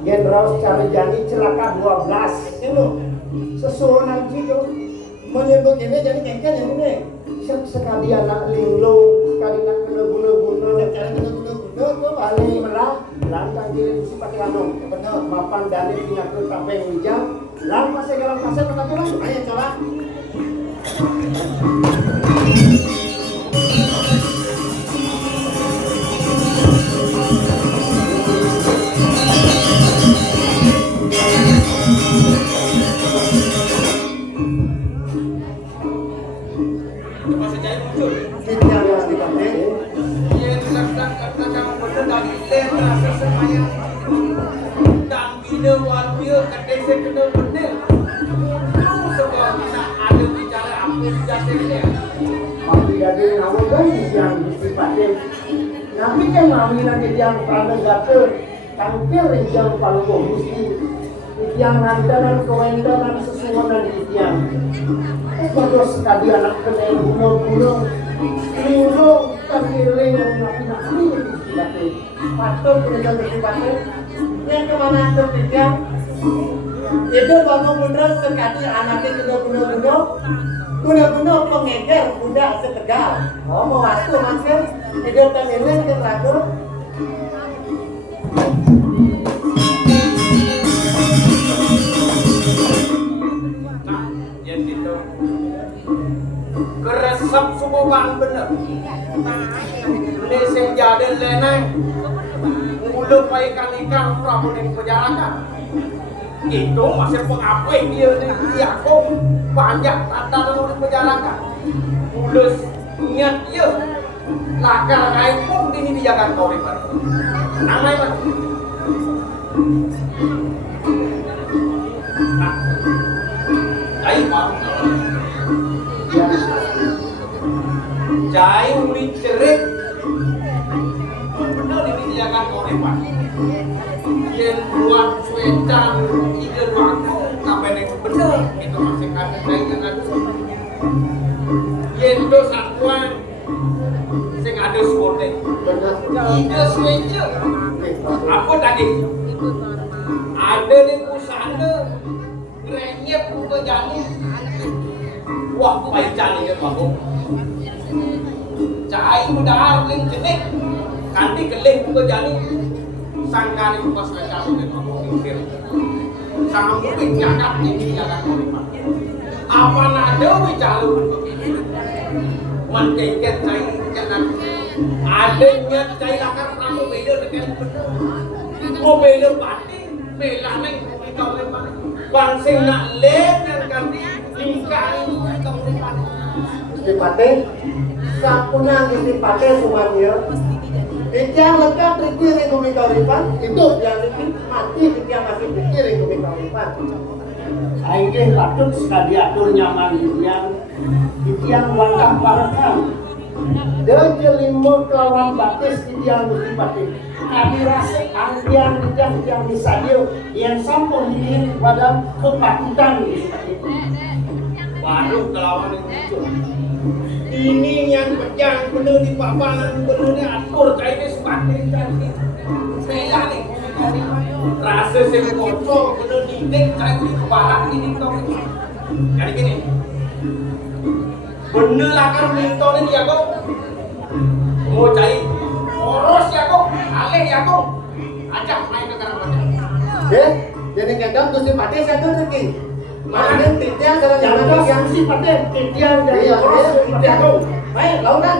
Jenderal secara janji celaka 12 itu sesuruh nanti itu menyebut ini jadi kengkel yang ini sekali anak linglung sekali nak kena guna-guna dan cara kena guna-guna itu balik merah langkah kiri mesti pakai anu benar mapan dari punya ke tapeng hijau lang masih dalam kasih kata tu lah ayo coba Nabi kan mami nanti yang paling gatel, tampil yang paling bagus yang nandanan kewendanan sesuatu yang bagus sekali anak kena gunung-gunung gunung terkiring yang nabi nabi patut kita bersifatnya yang kemana tertiang itu bangun bener sekali anaknya juga gunung-gunung gunung-gunung pengejar budak setegal mau waktu maksud hidup termiling ke lagu yang itu keresap semua bang bener ini senjada lenai mulu ikan-ikan prabu yang penjarakan itu masih pengapui dia nih aku banyak tanda yang penjarakan mulus niat dia lakar kain pun ini dijaga kau ribat namai mana Jai baru Jai umi cerit benar ini dijaga kau ribat yang buat suetan ide waktu sampai yang benar itu masih kata Jai dengan yang itu satuan sing ada suara ide sueca apa tadi ada di pusana renyep buka jalan wah baik jalan ya babu cahaya udara ling jenik kanti keling buka jalan sangkari buka sueca sudah babu mikir sama mungkin nyakap ini jangan melipat apa nada bicara mantengket cai jangan adanya cai lakar kamu beda dengan benar mau beda pati bela neng kau lepas bangsa nak lepas kami lingkar kau lepas mesti pati sapuna mesti pati semuanya yang lengkap dikiring kami kau lepas itu yang mati yang masih dikiring kami kau lepas akhirnya patut sekali atur nyaman yang langkah barakam dan jelimut lawan batis yang mesti kami rasa angkian yang bisa yang sampun dikirim pada kepatutan baru kelawan yang muncul ini yang pejang benar di papanan benar atur cairnya sebatin cari bela nih rasa sekolah benar didik cair di kepala ini kau jadi gini bener lakar minton ini ya kau mau cari poros ya kau alih ya kau ajak main ke karamannya jadi kadang gusti pati saya tuh lagi mana titian kalau jangan yang si pati titian dari poros titian kau main lautan